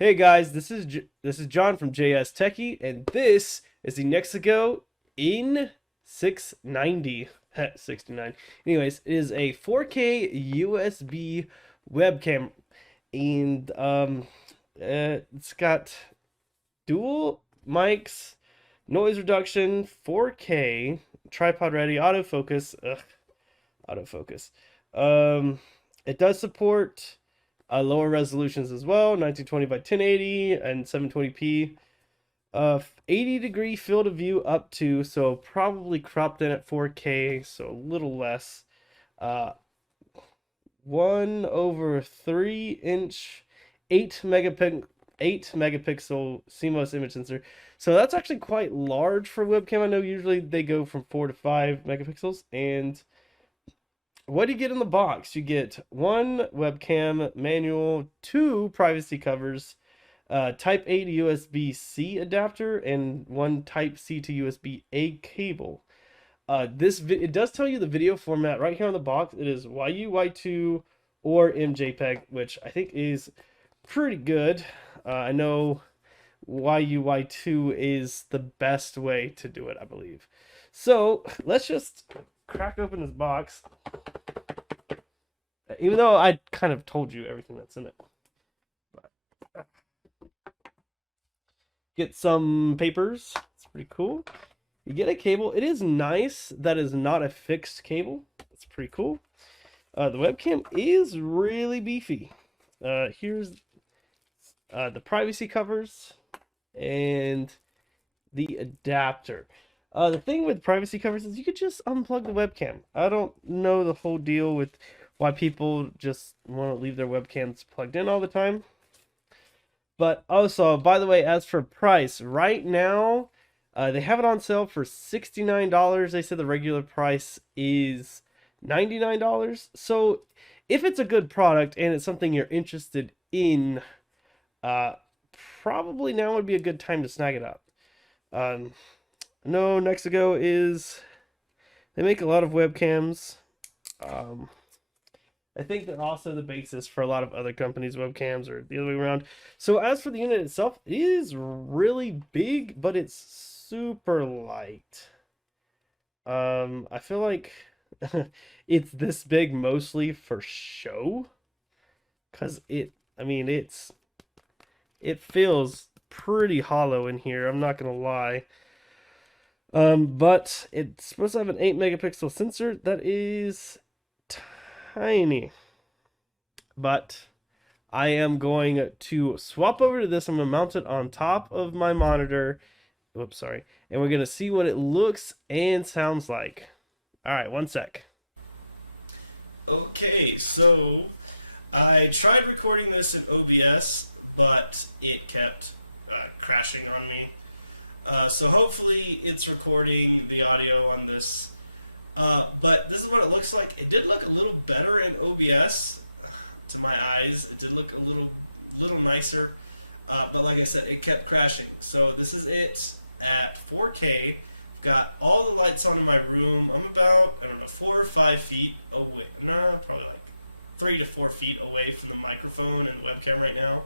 Hey guys, this is John from JS Techie, and this is the Nexigo N690 69. Anyways, it is a 4K USB webcam, and it's got dual mics, noise reduction, 4K, tripod ready, autofocus. Autofocus. Um, it does support lower resolutions as well, 1920 by 1080 and 720p. 80-degree field of view up to, so probably cropped in at 4K, so a little less. 1/3 inch, 8 megapixel CMOS image sensor. So that's actually quite large for webcam. I know usually they go from 4 to 5 megapixels. And what do you get in the box? You get one webcam manual, two privacy covers, Type A to USB-C adapter, and one Type C to USB-A cable. It does tell you the video format right here on the box. It is YU, 2 or MJPEG, which I think is pretty good. I know YU, 2 is the best way to do it, I believe. So let's just crack open this box. Even though I kind of told you everything that's in it. Get some papers. It's pretty cool. You get a cable. It is nice that is not a fixed cable. It's pretty cool. The webcam is really beefy. Here's the privacy covers and the adapter. The thing with privacy covers is you could just unplug the webcam. I don't know the whole deal with why people just want to leave their webcams plugged in all the time. But also, by the way, as for price, right now, they have it on sale for $69. They said the regular price is $99. So if it's a good product and it's something you're interested in, probably now would be a good time to snag it up. No, Nexigo they make a lot of webcams. I think they're also the basis for a lot of other companies' webcams, or the other way around. So as for the unit itself, it is really big, but it's super light. I feel like it's this big mostly for show, because it feels pretty hollow in here. I'm not gonna lie. But it's supposed to have an 8 megapixel sensor that is tiny. But I am going to swap over to this. I'm going to mount it on top of my monitor. Whoops, sorry. And we're going to see what it looks and sounds like. All right, one sec. Okay, so I tried recording this in OBS, but it kept crashing on me. So hopefully it's recording the audio on this. But this is what it looks like. It did look a little better in OBS to my eyes. It did look a little nicer. But like I said, it kept crashing. So this is it at 4K. I've got all the lights on in my room. I'm about, I don't know, 4 or 5 feet away. No, probably like 3 to 4 feet away from the microphone and the webcam right now.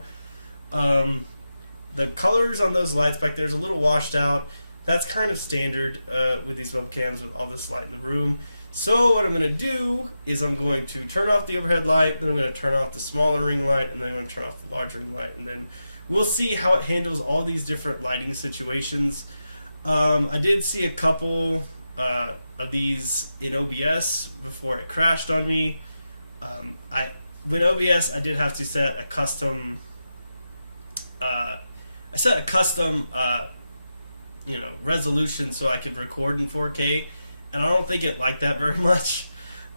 The colors on those lights back there is a little washed out. That's kind of standard with these webcams with all this light in the room. So what I'm going to do is I'm going to turn off the overhead light, then I'm going to turn off the smaller ring light, and then I'm going to turn off the large ring light, and then we'll see how it handles all these different lighting situations. I did see a couple of these in OBS before it crashed on me. With OBS, I did have to set a custom resolution so I could record in 4K, and I don't think it liked that very much.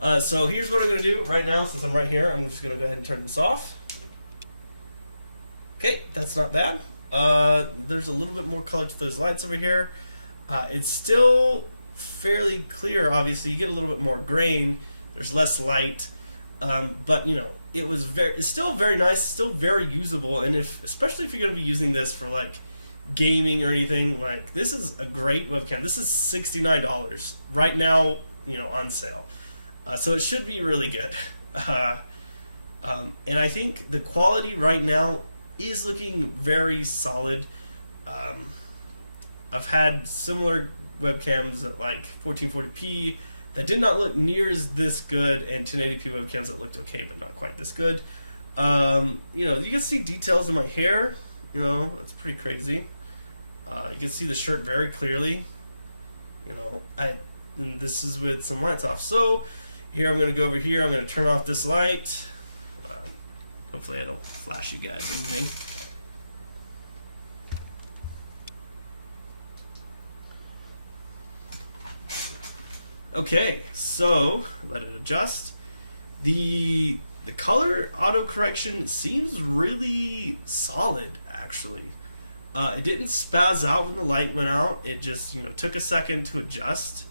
So here's what I'm going to do right now. Since I'm right here, I'm just going to go ahead and turn this off. Okay, that's not bad. There's a little bit more color to those lights over here. It's still fairly clear. Obviously, you get a little bit more grain. There's less light. But it's still very nice, still very usable, and especially if you're going to be using this for like gaming or anything, like this is a great webcam. This is $69 right now, on sale. So it should be really good. And I think the quality right now is looking very solid. I've had similar webcams at like 1440p that did not look near as this good, and 1080p webcams that looked okay but not quite this good. You can see details in my hair. That's pretty crazy. You can see the shirt very clearly. And this is with some lights off. So here I'm going to go over here. I'm going to turn off this light. Hopefully I don't flash you guys anything. Okay, so let it adjust. The color auto correction seems really solid, actually. It didn't spaz out when the light went out. It just took a second to adjust.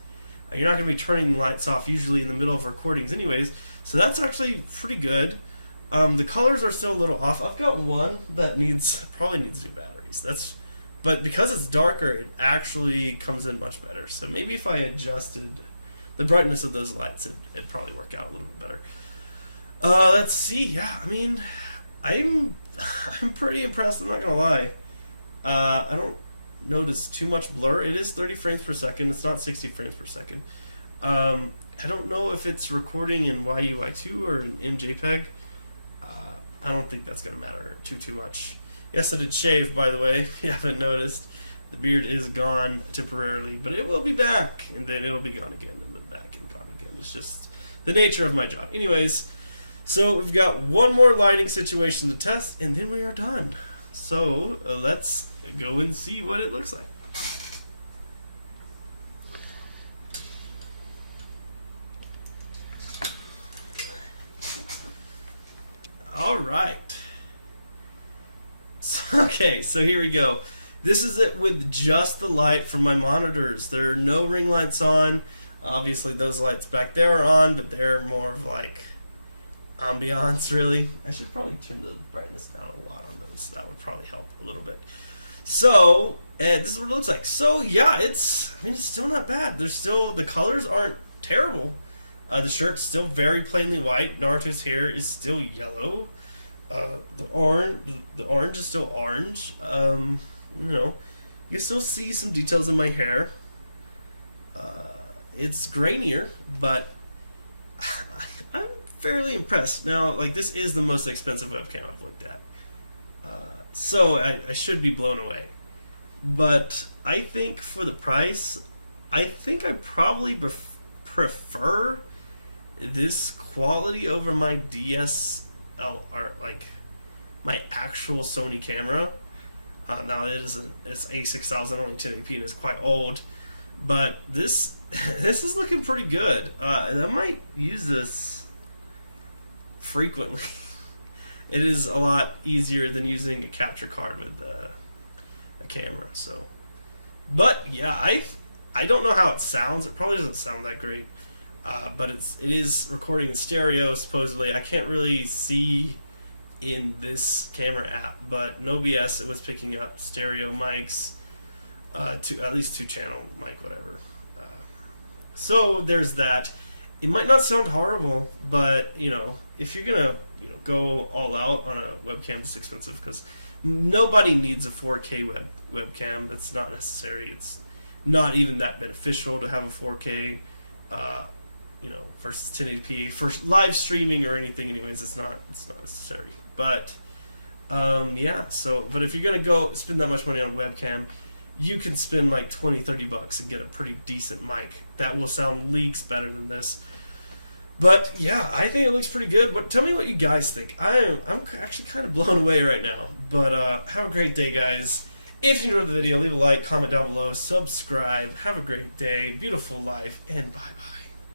You're not going to be turning the lights off usually in the middle of recordings anyways, so that's actually pretty good. The colors are still a little off. I've got one that probably needs new batteries. But because it's darker, it actually comes in much better. So maybe if I adjusted the brightness of those lights, it'd probably work out a little bit better. Let's see. Yeah, I mean, I'm pretty impressed. I'm not gonna lie. I don't notice too much blur. It is 30 frames per second. It's not 60 frames per second. I don't know if it's recording in YUI2 or in MJPEG. I don't think that's gonna matter too much. Yes, I did shave, by the way. If you haven't noticed, the beard is gone temporarily, but it will be back, and then it'll be gone again, and then back and gone again. It's just the nature of my job. Anyways, so we've got one more lighting situation to test, and then we are done. So let's go and see what it looks like. All right. Okay, so here we go. This is it with just the light from my monitors. There are no ring lights on. Obviously those lights back there are on, but they're more of like ambiance, really. I should probably turn the brightness down a lot on those. That would probably help a little bit. So, this is what it looks like. So yeah, it's still not bad. The colors aren't terrible. The shirt's still very plainly white. Naruto's hair is still yellow. The orange is still orange. You can still see some details in my hair. It's grainier, but I'm fairly impressed. Now, this is the most expensive webcam I've looked at. So I should be blown away. But I think for the price, I think I probably prefer this quality over my DSLR, my actual Sony camera. Now it's A6000, only 1080p, and it's quite old, but this is looking pretty good, and I might use this frequently. It is a lot easier than using a capture card with a camera. So, but yeah, I don't know how it sounds. It probably doesn't sound that great, but it is recording in stereo supposedly. I can't really see in this camera app, but no BS, it was picking up stereo mics, at least 2-channel mic, whatever. So there's that. It might not sound horrible, but if you're gonna go all out on a webcam that's expensive, because nobody needs a 4K webcam. It's not necessary. It's not even that beneficial to have a 4K versus 1080p for live streaming or anything. Anyways, it's not necessary. But yeah, but if you're gonna go spend that much money on a webcam, you can spend like $20-30 and get a pretty decent mic that will sound leagues better than this. But yeah, I think it looks pretty good. Tell me what you guys think. I'm actually kind of blown away right now. But have a great day, guys. If you enjoyed the video, leave a like, comment down below, subscribe. Have a great day, beautiful life, and bye-bye.